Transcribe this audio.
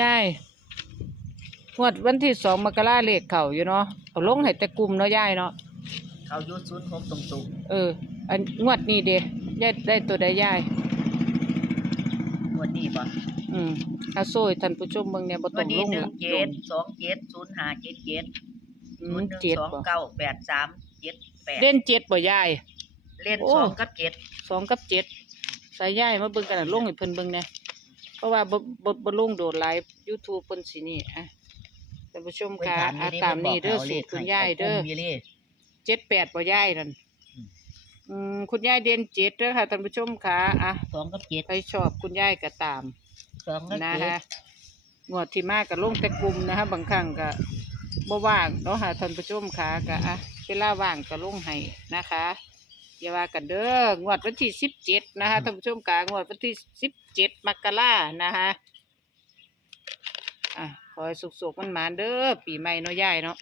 ยายงวดวันที่2 มกราเลขเข้าอยู่เนาะเอาลงให้แต่กลุ่มเนาะยายเนาะเขายุด06ตรงเอออันงวดนี้เด้ยายได้ตัวใดยายๆวันนี้บ่เอาโซ่ให้ท่านผู้ชมเบิ่งเนี่ยบ่ต้วัอน ง นี้ลงละ 17270577 7บ่ 01298378เล่น7บ่ยายเล่น โอ้ 2กับ7 2กับ7สายยายมาเบิ่งกันน่ะลงให้เพิ่นเบิ่งแหน่เพราะว่าบ่ลงโดดหลาย YouTube เพิ่นสินี่ท่านผู้ชมค่ะตามนี้เด้อสูตรคุณยายเด้อ78บ่ยายนั่นคุณยายเด่น7เด้อค่ะท่านผู้ชมค่ะ2กับ7ใครชอบคุณยายก็ตาม2กับนะคะงวดที่มาก็ลงแต่กลุ่มนะคะบางครั้งก็บ่ว่างเนาะค่ะท่านผู้ชมค่ะก็เวลาว่างก็ลงให้นะคะอย่าว่ากันเด้องวดวันที่17นะคะท่านผู้ชมค่ะงวดวันที่17 มกรานะคะขอให้สุขๆมันหมานเด้อปีใหม่เนาะยายเนาะ